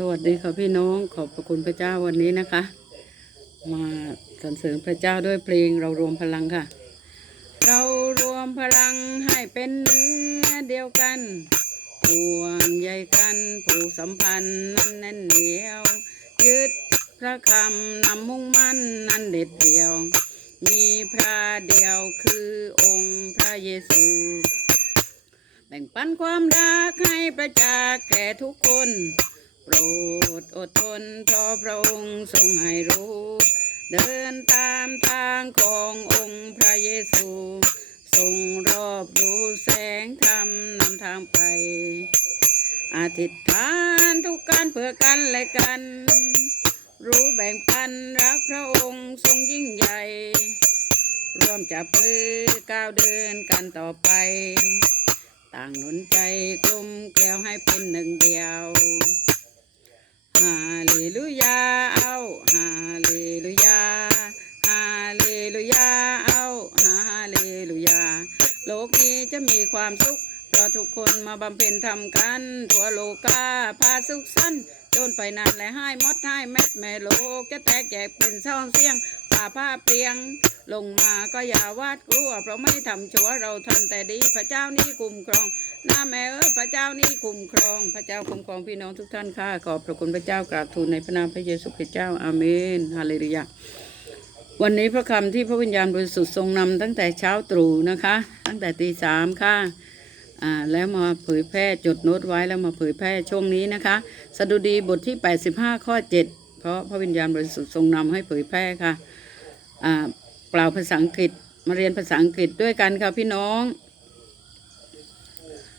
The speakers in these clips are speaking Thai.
สวัสดีค่ะพี่น้องขอบพระคุณพระเจ้าวันนี้นะคะ มาสรรเสริญพระเจ้าด้วยเพลงเรารวมพลังค่ะ เรารวมพลังให้เป็นเนื้อเดียวกันห่วงใยกันผูกสัมพันธ์นั้นแน่นเหนียว ยึดพระคำนำมุ่งมั่นนั้นเด็ดเดียว มีพระเดียวคือองค์พระเยซูแบ่งปันความรักให้ประจักษ์แก่ทุกคน โปรดอดทนเพราะพระองค์ทรงให้รู้ เดินตามทางขององค์พระเยซูทรงรอบดูแสงธรรมนำทางไปอธิษฐานทุกการเพื่อกันและกัน รู้แบ่งปันรักพระองค์ทรงยิ่งใหญ่ร่วมจับมือก้าวเดินกันต่อไป ต่างหนุนใจกลุ่มแกล้วให้เป็นหนึ่งเดียว ฮาเลลูยาเอาฮาเลลูยาฮาเลลูยาเอาฮาเลลูยา โลกนี้จะมีความสุข เพราะทุกคนมาบำเพ็ญทำกัน ทั่วโลกาพาสุขสันต์จนไปนานและให้มดให้แมดแม่โลกจะแตกแยกเป็นช่องเสียงป่าผ้าเปลียง ลงมาก็อย่าวาดกลัว เพราะไม่ทำชั่วเราทำแต่ดีพระเจ้านี่คุ้มครอง น้าแม่เออพระเจ้านี่คุ้มครอง พระเจ้าคุ้มครองพี่น้องทุกท่านค่ะขอบพระคุณพระเจ้ากราบทูลในพระนามพระเยซูคริสต์เจ้าอาเมนฮาเลลูยาวันนี้พระคำที่พระวิญญาณบริสุทธิ์ทรงนำตั้งแต่เช้าตรู่นะคะ ตั้งแต่ตีสามค่ะอ่าแล้วมาเผยแพร่จดโน้ตไว้แล้วมาเผยแพร่ช่วงนี้นะคะ สดุดีบทที่ 85 ข้อ 7 เพราะพระวิญญาณบริสุทธิ์ทรงนำให้เผยแพร่ค่ะอ่ากล่าวภาษาอังกฤษมาเรียนภาษาอังกฤษด้วยกันค่ะพี่น้อง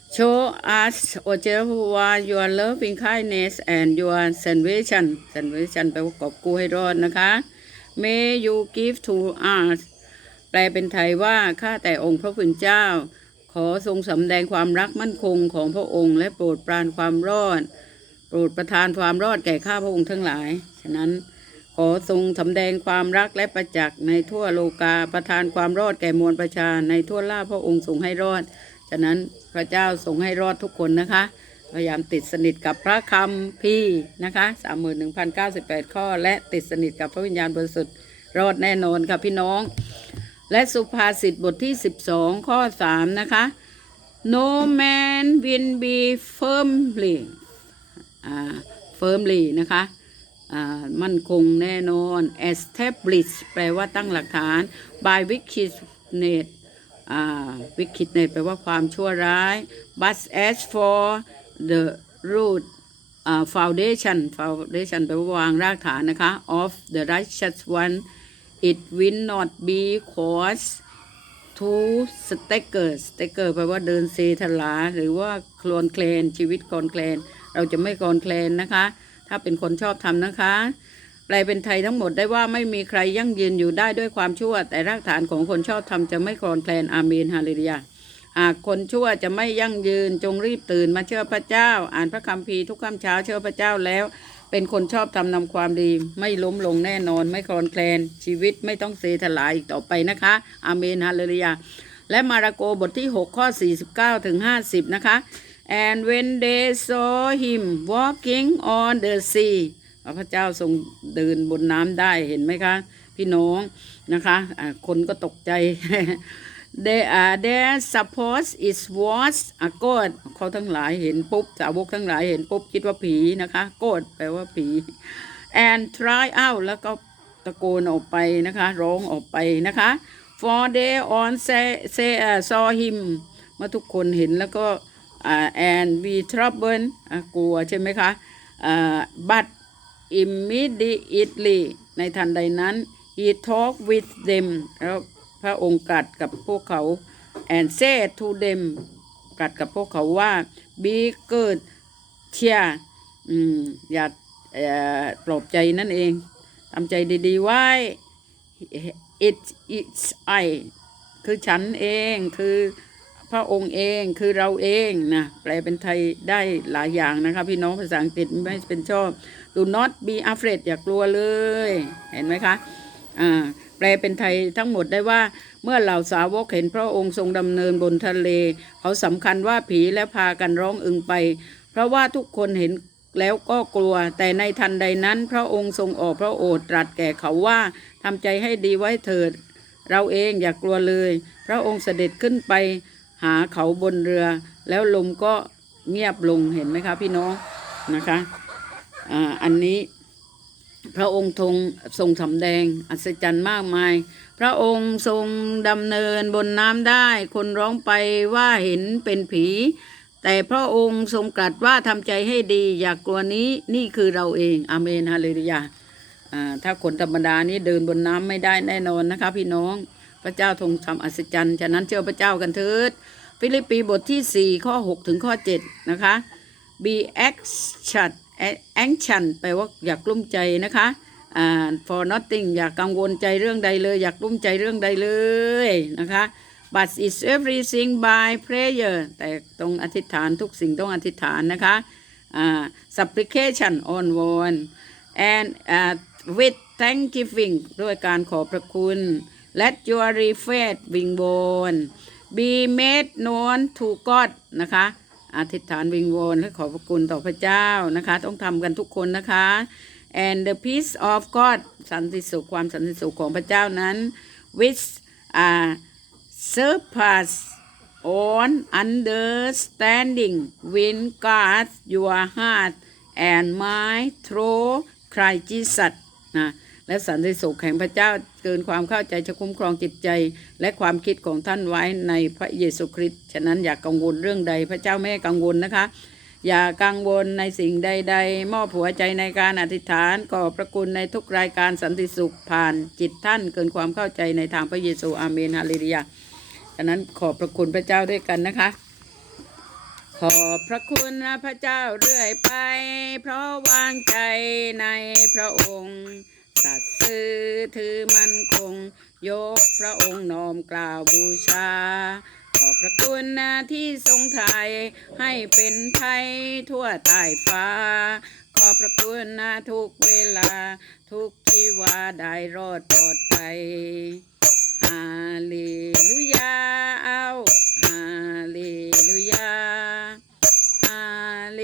Show us, O Jehovah, your loving kindness and your salvation. salvation แปลว่ากอบกู้ให้รอดนะคะ May you give to us แปลเป็นไทยว่า ข้าแต่องค์พระผู้เป็นเจ้า ขอทรงสำแดงความรักมั่นคงของพระองค์ และโปรดปรานความรอด โปรดประทานความรอดแก่ข้าพระองค์ทั้งหลาย ฉะนั้นขอทรงสำแดงความรักและประจักษ์ในทั่วโลกาประทานความรอดแก่มวลประชาในทั่วล่าพระองค์ทรงให้รอด ฉะนั้น ระเจ้าทรงให้รอดทุกคนนะคะ พยายามติดสนิทกับพระคำพี่นะคะสามหมื่นหนึ่งพันเก้าสิบแปดข้อ และติดสนิทกับพระวิญญาณบริสุทธิ์รอดแน่นอนค่ะพี่น้อง และสุภาษิตบทที่สิบสองข้อสามนะคะ no man will be firmly firmly นะคะมั่นคงแน่นอน establish แปลว่าตั้งหลักฐาน by wickedness อ่า wickedness แปลว่าความชั่วร้าย but as for the root อ่า foundation foundation แปลว่าวางรากฐานนะคะ of the righteous one it will not be caused to stacker stacker แปลว่าเดินเซทลา หรือว่าโคลนแคลนชีวิตโคลนแคลน เราจะไม่โคลนแคลนนะคะ ถ้าเป็นคนชอบทำนะคะ แปลเป็นไทยทั้งหมดได้ว่าไม่มีใครยั่งยืนอยู่ได้ด้วยความชั่ว แต่รากฐานของคนชอบทำจะไม่คลอนแคลนอาเมนฮาเลลูยาหากคนชั่วจะไม่ยั่งยืนจงรีบตื่นมาเชื่อพระเจ้า อ่านพระคัมภีร์ทุกค่ำเช้าเชื่อพระเจ้าแล้ว เป็นคนชอบทำนำความดี ไม่ล้มลงแน่นอน ไม่คลอนแคลน ชีวิตไม่ต้องเสถลายอีกต่อไปนะคะอาเมนฮาเลลูยาและมาระโกบทที่ 6 ข้อ 49 ถึง 50 นะคะ and when they saw him walking on the sea พระเจ้าทรงเดินบนน้ำได้เห็นไหมคะ พี่น้องนะคะอ่าคนก็ตกใจ they are there suppose it was a god เขาทั้งหลายเห็นปุ๊บ สาวกทั้งหลายเห็นปุ๊บ คิดว่าผีนะคะ god แปลว่าผี and try out แล้วก็ตะโกนออกไปนะคะ ร้องออกไปนะคะ for they on say say uh, saw him เมื่อทุกคนเห็นแล้วก็ uh, and we trouble กลัวใช่ไหมคะ uh, but immediately ในทันใดนั้น he talked with them แล้วพระองค์ตรัดกับพวกเขา and said to them ตรัดกับพวกเขาว่า be good cheer อืมอย่าเอ่อปลอบใจนั่นเองทำใจดีๆไว้ it is I คือฉันเองคือพระองค์เองคือเราเองนะแปลเป็นไทยได้หลายอย่างนะคะพี่น้องภาษาอังกฤษไม่เป็นชอบ do not be afraid อย่ากลัวเลย เห็นไหมคะอ่าแปลเป็นไทยทั้งหมดได้ว่า เมื่อเหล่าสาวกเห็นพระองค์ทรงดำเนินบนทะเล เขาสำคัญว่าผีและพากันร้องอึงไป เพราะว่าทุกคนเห็นแล้วก็กลัว แต่ในทันใดนั้น พระองค์ทรงออกพระโอษฐ์ตรัสแก่เขาว่าทำใจให้ดีไว้เถิด เราเองอย่ากลัวเลย พระองค์เสด็จขึ้นไป หาเขาบนเรือ แล้วลมก็เงียบลงเห็นไหมคะพี่น้องนะคะ อ่าอันนี้พระองค์ทรงทรงสำแดง อัศจรรย์มากมาย พระองค์ทรงดำเนินบนน้ำได้ คนร้องไปว่าเห็นเป็นผี แต่พระองค์ทรงตรัสว่าทำใจให้ดี อย่ากกลัวนี้นี่คือเราเองอเมนฮาเลลูยาอ่าถ้าคนธรรมดานี้เดินบนน้ำไม่ได้แน่นอนนะคะพี่น้องพระเจ้าทรงทำอัศจรรย์ ฉะนั้นเชื่อพระเจ้ากันเถิด ฟิลิปปีบทที่ 4 ข้อ 6 ถึงข้อ 7 นะคะ be anxious anxious แปลว่าอย่ากลุ้มใจนะคะอ่า for nothing อย่ากกังวลใจเรื่องใดเลย อยากกลุ้มใจเรื่องใดเลยนะคะ but is everything by prayer แต่ต้องอธิษฐานทุกสิ่งต้องอธิษฐานนะคะ supplication on one and uh, with thanksgiving ด้วยการขอบพระคุณ let your request วิงวอน be made known to God นะคะ อธิษฐานวิงวอนและขอบพระคุณต่อพระเจ้านะคะ ต้องทำกันทุกคนนะคะ and the peace of God สันติสุขความสันติสุขของพระเจ้านั้น which uh, surpass on understanding will guard your heart and mind through Christ Jesus นะและสันติสุขแห่งพระเจ้า กินความเข้าใจจะคุ้มครองจิตใจ และความคิดของท่านไว้ในพระเยซูคริสต์ฉะนั้นอย่ากกังวลเรื่องใดพระเจ้าไม่ให้กังวลนะคะ อย่ากังวลในสิ่งใด ๆ มอบหัวใจในการอธิษฐานก่อพระคุณในทุกรายการสันติสุขผ่านจิตท่านเกินความเข้าใจในทางพระเยซูอาเมนฮาเลลูยาฉะนั้นขอบพระคุณพระเจ้าด้วยกันนะคะขอบพระคุณพระเจ้าเรื่อยไป เพราะวางใจในพระองค์ สัตย์ซื่อถือมันคง ยกพระองค์น้อมกล่าวบูชา ขอบพระคุณนะที่ทรงไทย ให้เป็นไทยทั่วใต้ฟ้า ขอบพระคุณนะทุกเวลา ทุกชีวาได้รอดปลอดภัยฮาเลลูยาเอาฮาเลลูยาฮาเล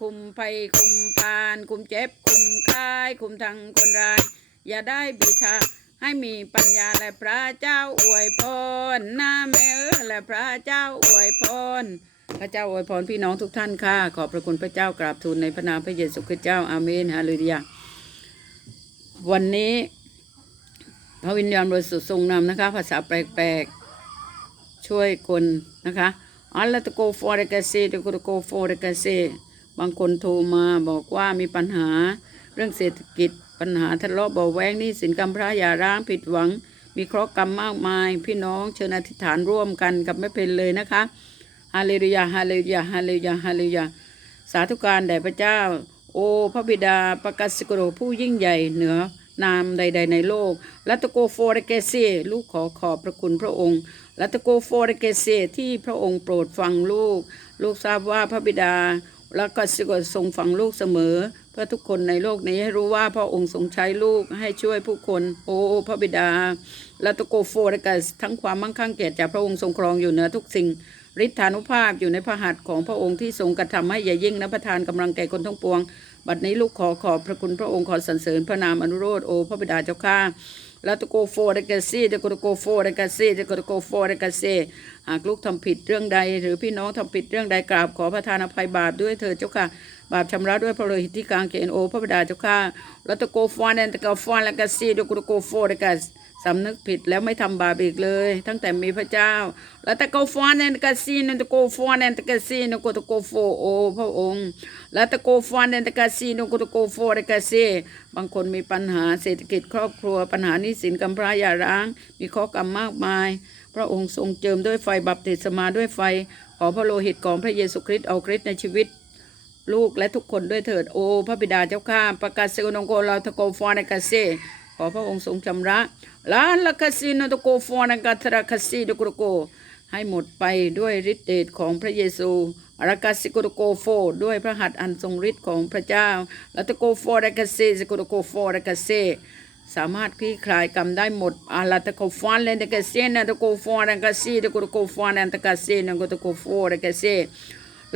คุมภัยคุมพาน คุมเจ็บ คุมคาย คุมทั้งคนร้าย อย่าได้บิทาให้มีปัญญาและพระเจ้าอวยพรนะแม่เออและพระเจ้าอวยพรพระเจ้าอวยพรพี่น้องทุกท่านค่ะ ขอบพระคุณพระเจ้ากราบทูลในพระนามพระเยซูคริสต์เจ้าอาเมนฮาเลลูยาวันนี้พระวิญญาณบริสุทธิ์ทรงนำนะคะ ภาษาแปลกๆ ช่วยคนนะคะอัลลตโกฟอร์เกเซตโกโกฟอร์เกเซ บางคนโทรมาบอกว่ามีปัญหา เรื่องเศรษฐกิจ ปัญหาทะเลาะเบาแวงนี้สินกำพร้าอย่าร้างผิดหวัง มีเคราะห์กรรมมากมาย พี่น้องเชิญอธิษฐานร่วมกันกับแม่เพนเลยนะคะฮาเลลูยาฮาเลลูยาฮาเลลูยาฮาเลลูยาสาธุการแด่พระเจ้า โอพระบิดาประกาศสกโรผู้ยิ่งใหญ่เหนือนามใด ๆ ในโลก ลัตโกโฟเรเกเซลูกขอขอบพระคุณพระองค์ ลัตโกโฟเรเกเซที่พระองค์โปรดฟังลูก ลูกทราบว่าพระบิดา และก็สิกทรงฟังลูกเสมอ เพื่อทุกคนในโลกนี้ให้รู้ว่าพระองค์ทรงใช้ลูกให้ช่วยผู้คน โอ้พระบิดา แลัตโกโฟเรเกสทั้งความมั่งคั่งเกียรติจากพระองค์ทรงครองอยู่เหนือทุกสิ่งฤทธานุภาพอยู่ในพระหัตถ์ของพระองค์ที่ทรงกระทำให้ใหญ่ยิ่งและประทานกำลังแก่คนทั้งปวง บัดนี้ลูกขอขอบพระคุณพระองค์ขอสรรเสริญพระนามอนุโรธโอพระบิดาเจ้าข้า แล้วตะโกโฟเดกาซีตะโกตะโกโฟเดกาซีตะโกตะโกโฟเดกาซีหากลูกทำผิดเรื่องใด หรือพี่น้องทำผิดเรื่องใดกราบขอประทานอภัยบาปด้วยเถิดเจ้าค่ะบาปชำระด้วยพระโลหิตที่กลางเกณฑ์โอพระบิดาเจ้าข้าแล้วตะโกฟอนแอนตะโกฟอนแล้วก็ซีตะโกตะโกโฟเดกา สำนึกผิดแล้วไม่ทำบาปอีกเลย ตั้งแต่มีพระเจ้า แล้วตะโกฟอนแอนตะกซีนตะโกฟอนแอนตะกซีนโกตะโกโฟโอพระองค์ แล้วตะโกฟอนแอนตะกซีนโกตะโกโฟตะกซีบางคนมีปัญหาเศรษฐกิจครอบครัว ปัญหาหนี้สินกำพร้าอย่าร้าง มีข้อกรรมมากมาย พระองค์ทรงเจิมด้วยไฟบัพติศมาด้วยไฟ ขอพระโลหิตของพระเยซูคริสต์เอาคริสต์ในชีวิตลูกและทุกคนด้วยเถิดโอ พระบิดาเจ้าข้าประกาศเซโนโกลาตะโกฟอนกาเซข อพระองค์ทรงชำระลาลกาซินตโกฟอนกาทราคาซีตะโกโก ให้หมดไปด้วยฤทธิเดชของพระเยซูอารากาสิโกโตโกโฟ ด้วยพระหัตถ์อันทรงฤทธิ์ของพระเจ้าละตโกโฟรากาเซสโกโตโกโฟรากาเซสามารถคลี่คลายกรรมได้หมดอาลาตะโกฟานเลนตะกะเซนนตะโกฟานนะกะซีตะโกตโกฟานนะตะกะเซนะโกตโกโฟตะกะเซ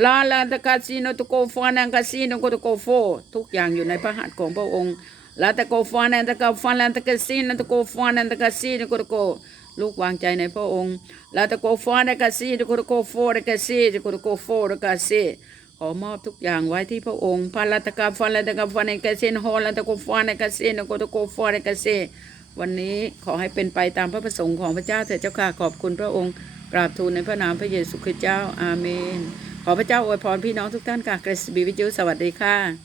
ลาลาตะกะซีนตะโกฟานนะกะซีนะโกตโกโฟ ทุกอย่างอยู่ในพระหัตถ์ของพระองค์ ลาตะโกฟานนตะกฟานนตะกซีนะตะโกฟานนตะกซีนะโกตะโกลูกวางใจในพระองค์ลาตะโกฟานนะกะซีตะโกตะโกโฟตะกะซีตะโกตะโกโฟตะกะเซขอมอบทุกอย่างไว้ที่พระองค์พาลาตกาฟันลาตะกฟันในกาเซนฮอลาตกฟันในกาเซนโกตโกฟอนในกาเซวันนี้ขอให้เป็นไปตามพระประสงค์ของพระเจ้าเถิดเจ้าค่ะขอบคุณพระองค์กราบทูลในพระนามพระเยซูคริสต์เจ้าอาเมน ขอพระเจ้าอวยพรพี่น้องทุกท่านค่ะเกรสบีวิจูสวัสดีค่ะ